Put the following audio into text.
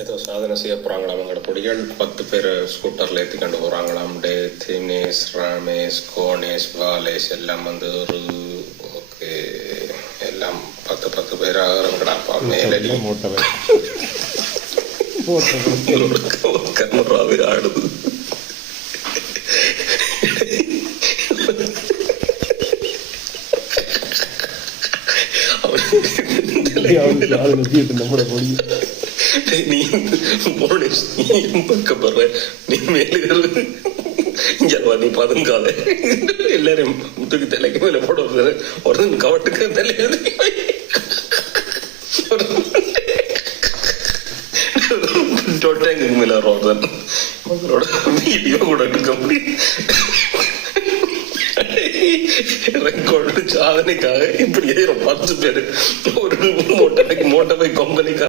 ஏதோ சாதனை செய்ய போகிறாங்களாம் அவங்களோட பொடிகள் 10 பேர் ஸ்கூட்டரில் ஏற்றி கொண்டு போகிறாங்களாம். தினேஷ், ரமேஷ், கோணேஷ், பாலேஷ் எல்லாம் வந்து ஒரு ஓகே எல்லாம் 10 பேராக இருக்கிறாப்பா. மேலடி கேமராவே ஆடுது. நீ பக்கப்படுற நீ மேல நீ பதுங்காத எல்லாரும் முத்துக்கு தலைக்கு மேல போட ஒரு கவட்டுக்கு தலைய மேல ரோடன் அவங்களோட வீடியோ கூட எடுக்க முடியும். ரெக்கார்டு சாதனைக்காக இப்படி 10 பேர் ஒரு மோட்டர் பைக் கம்பெனிக்காக